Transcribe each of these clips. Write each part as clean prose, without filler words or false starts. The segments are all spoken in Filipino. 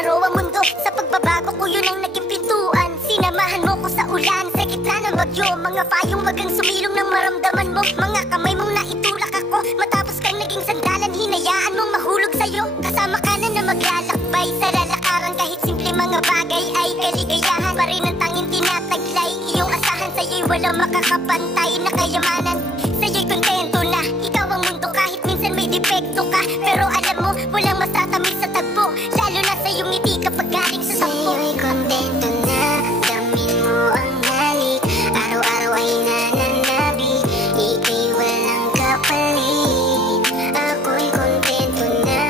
klaro ang mundo. Sa pagbabago ko yun ang naging pintuan. Sinamahan mo ko sa ulan, sa gitna ng bagyo. Mga payong wagang sumilong ng maramdaman mo. Mga kamay mong naitulak ako, matapos kang naging sandalan. Hinayaan mong mahulog sa'yo. Kasama ka na na maglalakbay sa lalakaran. Kahit simple mga bagay ay kaligayahan pa rin ang tanging tinataglay. Iyong asahan sa'yo'y walang makakapantay na kayamanan. Sa'yo'y kontento na ikaw ang mundo kahit minsan may depekto ka. Pero alam mo, walang masatamis sa tagpo, lalo na sa iyong ngiti kapag galing sa sampo. Sa'yo'y kontento na, damin mo ang halik. Araw-araw ay nananabi, ika'y walang kapalit. Ako'y kontento na,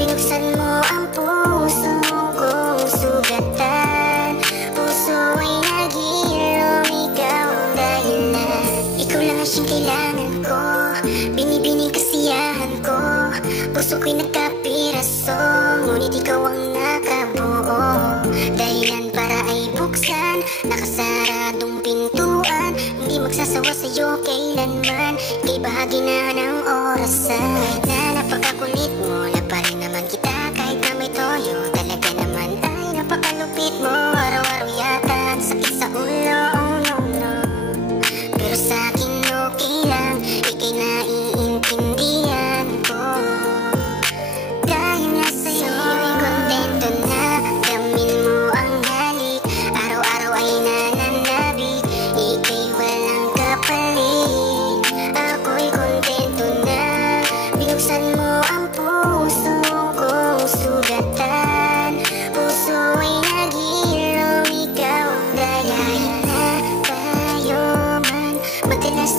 binuksan mo ang puso kong sugatan. Puso ay naghihirom, ikaw ang dahilan. Ikaw lang ang siyang kailangan ko, binibining kasiyahan ko. Puso ko'y nagkapiraso, ngunit ikaw ang nakabuo. Dahilan para ay buksan nakasaradong pintuan. Hindi magsasawa sa'yo kailanman, ika'y bahagi na ng orasan. Kahit na napakakulit mo, na pa rin naman kita. Kahit na may toyo, talaga naman ay napakalupit mo. Araw-araw yata ang sakit sa ulo, oh no no. Pero sa'kin okay lang, ika'y naiintindihan ko. Dahil nga sa'yo'y kontento na, damin mo ang halik. Araw-araw ay nananabik, ika'y walang kapalit. Ako'y kontento na, binuksan mo ang puso kong sugatan. Puso ay naghihirom, ikaw ang dahilan. Tayo man madalas